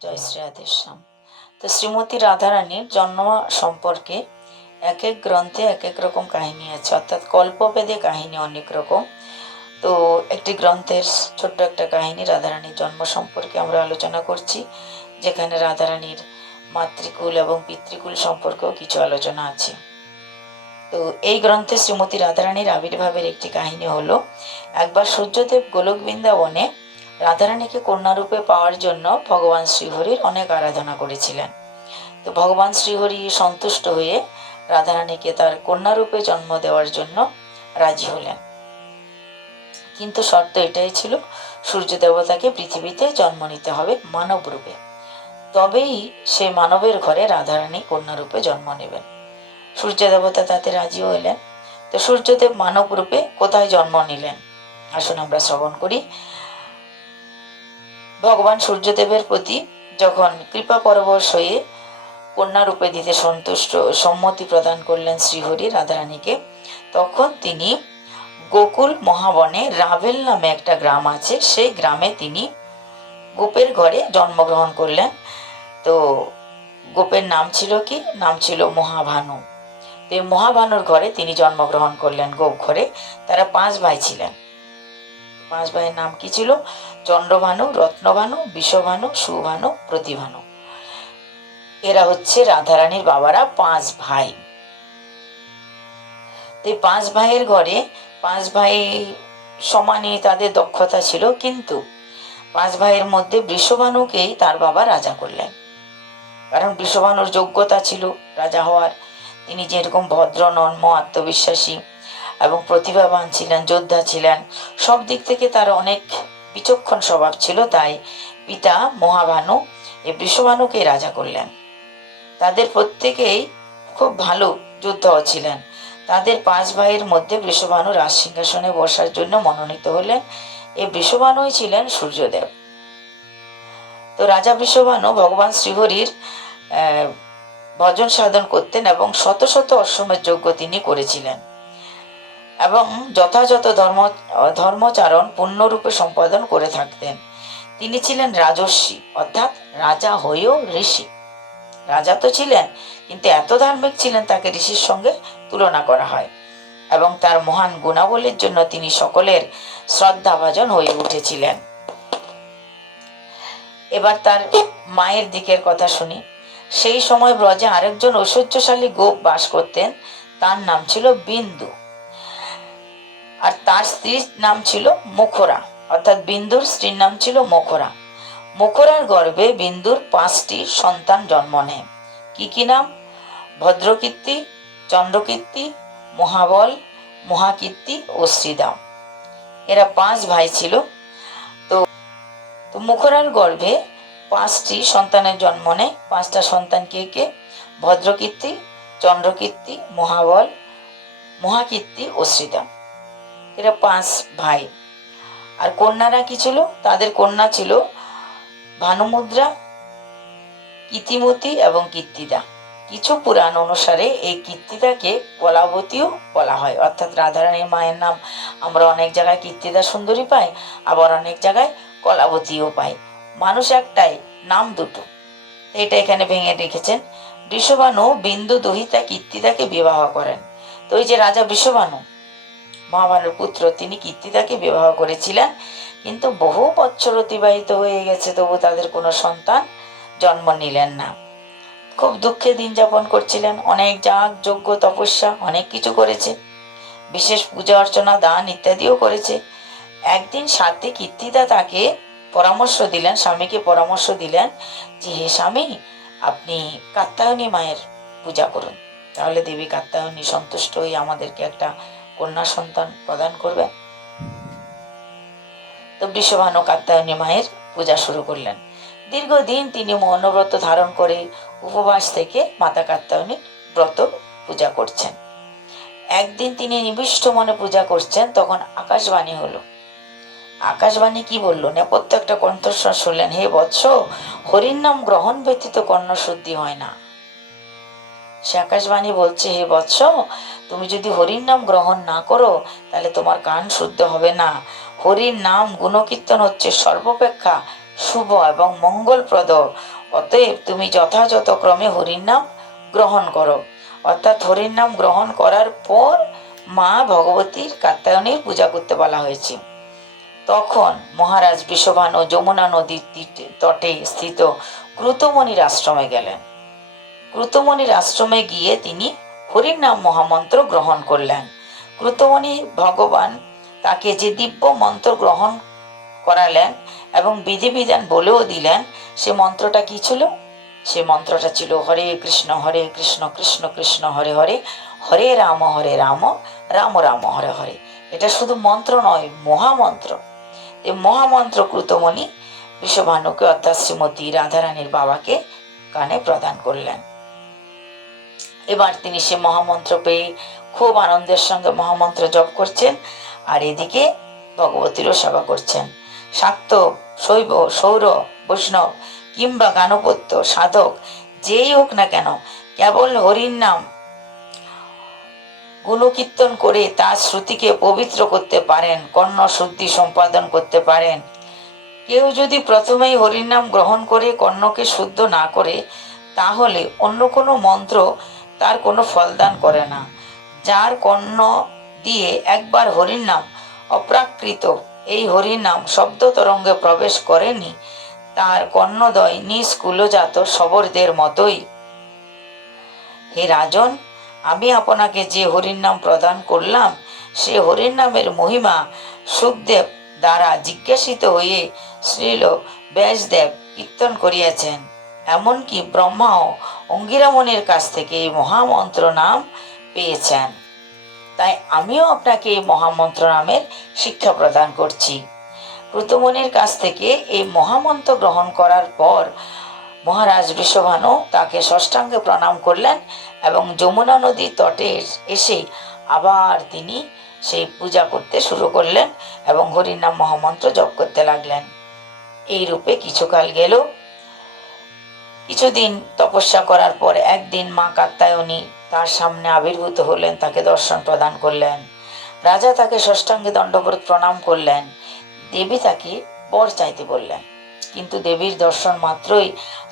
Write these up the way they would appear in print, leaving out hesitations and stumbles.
জয় শ্রী রাধেশ্যাম। তো শ্রীমতী রাধারানীর জন্ম সম্পর্কে এক এক গ্রন্থে এক এক রকম কাহিনী আছে, অর্থাৎ কল্পভেদে কাহিনী অনেক রকম। তো একটি গ্রন্থের ছোট্ট একটা কাহিনী রাধারানীর জন্ম সম্পর্কে আমরা আলোচনা করছি, যেখানে রাধারানীর মাতৃকুল এবং পিতৃকুল সম্পর্কেও কিছু আলোচনা আছে। তো এই গ্রন্থে শ্রীমতী রাধারানীর আবির্ভাবের একটি কাহিনী হলো, একবার সূর্যদেব গোলক বৃন্দাবনে রাধারানীকে কন্যারূপে পাওয়ার জন্য ভগবান শ্রীহরির অনেক আরাধনা করেছিলেন। তো ভগবান শ্রীহরি সন্তুষ্ট হয়ে রাধারানীকে তার কন্যারূপে জন্ম দেওয়ার জন্য রাজি হলেন, কিন্তু শর্ত এটাই ছিল, সূর্য দেবতাকে পৃথিবীতে জন্ম নিতে হবে মানব রূপে, তবেই সে মানবের ঘরে রাধারানী কন্যারূপে জন্ম নেবেন। সূর্য দেবতা তাতে রাজি হলেন। তো সূর্যদেব মানব রূপে কোথায় জন্ম নিলেন, আসুন আমরা শ্রবণ করি। ভগবান সূর্যদেবের প্রতি যখন কৃপা পরবশ হয়ে কন্যা রূপে দিতে সম্মতি প্রদান করলেন শ্রীহরি রাধারানীকে, তখন তিনি গোকুল মহাবনে রাভেল নামে একটা গ্রাম আছে, সেই গ্রামে তিনি গোপের ঘরে জন্মগ্রহণ করলেন। তো গোপের নাম ছিল কি, নাম ছিল মহাভানু। তো এই মহাভানুর ঘরে তিনি জন্মগ্রহণ করলেন, গোপ ঘরে। তারা 5 ভাই ছিলেন। 5 ভাইয়ের নাম কি ছিল? চন্দ্রভানু, রত্নভানু, বিষভানু, সুভানু, প্রতিভানু। এরা হচ্ছে রাধারানীর বাবারা 5 ভাই। এই 5 ভাইয়ের ঘরে 5 ভাই সমানই তাদের দক্ষতা ছিল, কিন্তু 5 ভাইয়ের মধ্যে বৃষভানুকেই তার বাবা রাজা করলেন। কারণ বৃষভানুর যোগ্যতা ছিল রাজা হওয়ার। তিনি যেরকম ভদ্র, নন্ম, আত্মবিশ্বাসী এবং প্রতিভাবান ছিলেন, যোদ্ধা ছিলেন, সব দিক থেকে তার অনেক বিচক্ষণ স্বভাব ছিল। তাই পিতা মহাভানু এই বৃষভানুকে রাজা করলেন। তাদের প্রত্যেকেই খুব ভালো যোদ্ধাও ছিলেন। তাদের 5 ভাইয়ের মধ্যে বৃষভানু রাজ সিংহাসনে বসার জন্য মনোনীত হলেন। এই বৃষভানুই ছিলেন সূর্যদেব। তো রাজা বৃষভানু ভগবান শ্রীহরির ভজন সাধন করতেন এবং শত শত অশ্বমেধ যজ্ঞ তিনি করেছিলেন এবং যথাযথ ধর্মচারণ পূর্ণরূপে সম্পাদন করে থাকতেন। তিনি ছিলেন রাজর্ষি, অর্থাৎ রাজা হয়েও ঋষি। রাজা তো ছিলেন, কিন্তু এত ধার্মিক ছিলেন তাকে ঋষির সঙ্গে তুলনা করা হয়, এবং তার মহান গুণাবলীর জন্য তিনি সকলের শ্রদ্ধাভাজন হয়ে উঠেছিলেন। এবার তার মায়ের দিকের কথা শুনি। সেই সময় ব্রজে আরেকজন ঐশ্বর্যশালী গোপ বাস করতেন, তার নাম ছিল বিন্দু, আর তার স্ত্রীর নাম ছিল মুখরা, অর্থাৎ বিন্দুর স্ত্রীর নাম ছিল মুখরা। মুখরার গর্ভে বিন্দুর 5টি সন্তান জন্ম নেয়। কি কি নাম? ভদ্রকীর্তি, চন্দ্রকীর্তি, মহাবল, মহাকীর্তি ও শ্রীদাম। এরা 5 ভাই ছিল। তো মুখরার গর্ভে 5টি সন্তানের জন্ম নেয়। 5টা সন্তান কে কে? ভদ্রকীর্তি, চন্দ্রকীর্তি, মহাবল, মহাকীর্তি ও শ্রীদাম। এরা 5 ভাই। আর কন্যারা কি ছিল? তাদের কন্যা ছিল ভানুমুদ্রা, কীর্তিমতী এবং কীর্তিদা। কিছু পুরাণ অনুসারে এই কীর্তিদাকে কলাবতীও বলা হয়, অর্থাৎ রাধারানীর মায়ের নাম আমরা অনেক জায়গায় কীর্তিদা সুন্দরী পাই, আবার অনেক জায়গায় কলাবতীও পাই। মানুষ একটাই, নাম দুটো। এটা এখানে ভেঙে রেখেছেন। বৃষভানু বিন্দু দহিতা কীর্তিদাকে বিবাহ করেন। তো ওই যে রাজা বৃষভানু, মহাভানুর পুত্র, তিনি কীর্তিদাকে বিবাহ করেছিলেন, কিন্তু বহু বছর অতিবাহিত হয়ে গেছে, তবু তাদের কোনো সন্তান জন্ম নিলেন না। খুব দুঃখে দিন যাপন করছিলেন। অনেক যাগ যজ্ঞ তপস্যা অনেক কিছু করেছে, বিশেষ পূজা অর্চনা দান ইত্যাদিও করেছে। একদিন সাথে কীর্তিদা তাকে পরামর্শ দিলেন, স্বামীকে পরামর্শ দিলেন যে, হে স্বামী, আপনি কাত্যায়নী মায়ের পূজা করুন, তাহলে দেবী কাত্যায়নী সন্তুষ্ট হয়ে আমাদেরকে একটা কন্যা সন্তান প্রদান করবেন। তো বৃষভানু কাত্যায়নী মায়ের পূজা শুরু করলেন। দীর্ঘদিন তিনি মৌনব্রত ধারণ করে উপবাস থেকে মাতা কাত্যায়নীর ব্রত পূজা করছেন। একদিন তিনি নিবিষ্ট মনে পূজা করছেন, তখন আকাশবাণী হলো। আকাশবাণী কি বলল? নেপথ্য একটা কণ্ঠস্বর শুনলেন, হে বৎস, হরির নাম গ্রহণ ব্যতীত কর্ণ শুদ্ধি হয় না। সে আকাশবাণী বলছে, হে বৎস, তুমি যদি হরির নাম গ্রহণ না করো তাহলে তোমার কান শুদ্ধ হবে না। হরির নাম গুণকীর্তন হচ্ছে সর্বাপেক্ষা শুভ এবং মঙ্গলপ্রদ, অতএব তুমি যথাযথ ক্রমে হরির নাম গ্রহণ করো। অর্থাৎ হরির নাম গ্রহণ করার পর মা ভগবতীর কাত্যায়নীর পূজা করতে বলা হয়েছে। তখন মহারাজ বৃষভানু যমুনা নদীর তটে স্থিত ক্রুতমণির আশ্রমে গেলেন। ক্রুতমণির আশ্রমে গিয়ে তিনি হরির নাম মহামন্ত্র গ্রহণ করলেন। ক্রুতমণি ভগবান তাকে যে দিব্য মন্ত্র গ্রহণ করালেন এবং বিধিবিধান বলেও দিলেন, সে মন্ত্রটা কি ছিল? সে মন্ত্রটা ছিল হরে কৃষ্ণ কৃষ্ণ কৃষ্ণ হরে হরে, হরে রাম রাম রাম হরে হরে। এটা শুধু মন্ত্র নয়, মহামন্ত্র। এই মহামন্ত্র ক্রুতমণি বৃষভানুকে অর্থাৎ শ্রীমতী রাধারানীর বাবাকে কানে প্রদান করলেন। এবার তিনি সে মহামন্ত্র পেয়ে খুব আনন্দের সঙ্গে মহামন্ত্র জপ করছেন, আর এদিকে ভগবতীরও সেবা করছেন। শাক্ত, শৈব, সৌর, বৈষ্ণব কিংবা গানপত্য সাধক যেই হোক না কেন, কেবল হরির নাম গুণকীর্তন করে তার শ্রুতিকে পবিত্র করতে পারেন, কর্ণ শুদ্ধি সম্পাদন করতে পারেন। কেউ যদি প্রথমেই হরির নাম গ্রহণ করে কর্ণকে শুদ্ধ না করে, তাহলে অন্য কোনো মন্ত্র তার কোনো ফলদান করে না। যার কর্ণ দিয়ে একবার হরির নাম অপ্রাকৃত এই হরির নাম শব্দ তরঙ্গে প্রবেশ করেনি, তার কর্ণদ্বয় নিষ্কুলজাত শবরদের মতোই। হে রাজন, আমি আপনাকে যে হরির নাম প্রদান করলাম, সে হরির নামের মহিমা সুখদেব দ্বারা জিজ্ঞাসিত হয়ে শ্রীল ব্যাসদেব কীর্তন করিয়াছেন। এমনকি ব্রহ্মাও অঙ্গিরামণির কাছ থেকে এই মহামন্ত্র নাম পেয়েছেন। তাই আমিও আপনাকে এই মহামন্ত্র নামের শিক্ষা প্রদান করছি। ক্রুতমণির কাছ থেকে এই মহামন্ত্র গ্রহণ করার পর মহারাজ বৃষভানু তাকে ষষ্ঠাঙ্গে প্রণাম করলেন এবং যমুনা নদীর তটে এসে আবার তিনি সেই পূজা করতে শুরু করলেন এবং হরির নাম মহামন্ত্র জপ করতে লাগলেন। এই রূপে কিছুকাল গেল। কিছুদিন তপস্যা করার পর একদিন মা কাত্যায়নী তার সামনে আবির্ভূত হলেন, তাকে দর্শন প্রদান করলেন। রাজা তাকে ষষ্ঠাঙ্গে দণ্ডবোধ প্রণাম করলেন। দেবী তাকে বর চাইতে বললেন, কিন্তু দেবীর দর্শন মাত্রই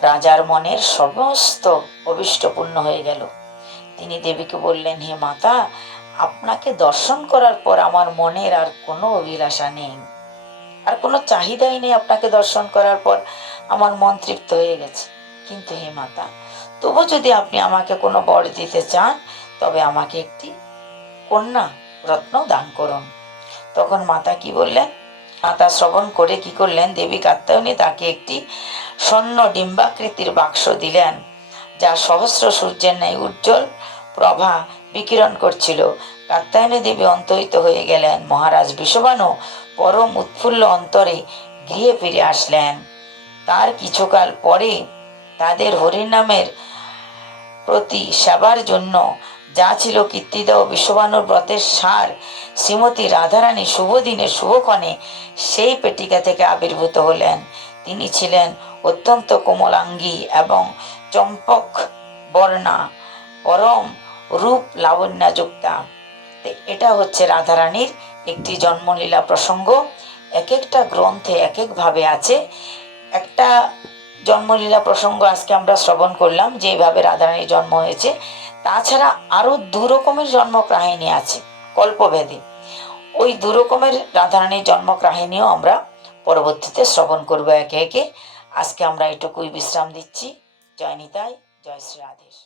রাজার মনের সমস্ত অভিষ্ট পূর্ণ হয়ে গেল। তিনি দেবীকে বললেন, হে মাতা, আপনাকে দর্শন করার পর আমার মনের আর কোনো অভিলাষা নেই, আর কোনো চাহিদাই নেই। আপনাকে দর্শন করার পর আমার মন তৃপ্ত হয়ে গেছে। কিন্তু হে মাতা, তবু যদি আপনি আমাকে কোনো বর দিতে চান, তবে আমাকে একটি কন্যা রত্ন দান করুন। তখন মাতা কি বললেন? মাতা শ্রবণ করে কি করলেন, দেবী কাত্যায়নী তাকে একটি স্বর্ণ ডিম্বাকৃতির বাক্স দিলেন, যা সহস্র সূর্যের ন্যায় উজ্জ্বল প্রভা বিকিরণ করছিল। কাত্যায়নী দেবী অন্তরিত হয়ে গেলেন। মহারাজ বৃষভানু পরম উৎফুল্ল অন্তরে গৃহে ফিরে আসলেন। তার কিছুকাল পরে তাদের হরির নামের প্রতি সেবার জন্য যা ছিল কীর্তিদাও বৃষভানুর ব্রতের সার, শ্রীমতী রাধারানী শুভদিনে শুভক্ষণে সেই পেটিকা থেকে আবির্ভূত হলেন। তিনি ছিলেন অত্যন্ত কোমলাঙ্গী এবং চম্পক বর্ণা, পরম রূপ লাবণ্যযুক্তা। এটা হচ্ছে রাধারানীর একটি জন্মলীলা প্রসঙ্গ। এক একটা গ্রন্থে এক একভাবে আছে। একটা জন্মলীলা প্রসঙ্গ আজকে আমরা শ্রবণ করলাম, যেভাবে রাধারানীর জন্ম হয়েছে। তাছাড়া আরো দু রকমের জন্ম কাহিনী আছে কল্পভেদে। ওই দু রকমের রাধারানীর জন্ম কাহিনীও আমরা পরবর্তীতে শ্রবণ করবো একে একে। আজকে আমরা এটুকুই বিশ্রাম দিচ্ছি। জয় নিতাই, জয় শ্রী রাধেশ।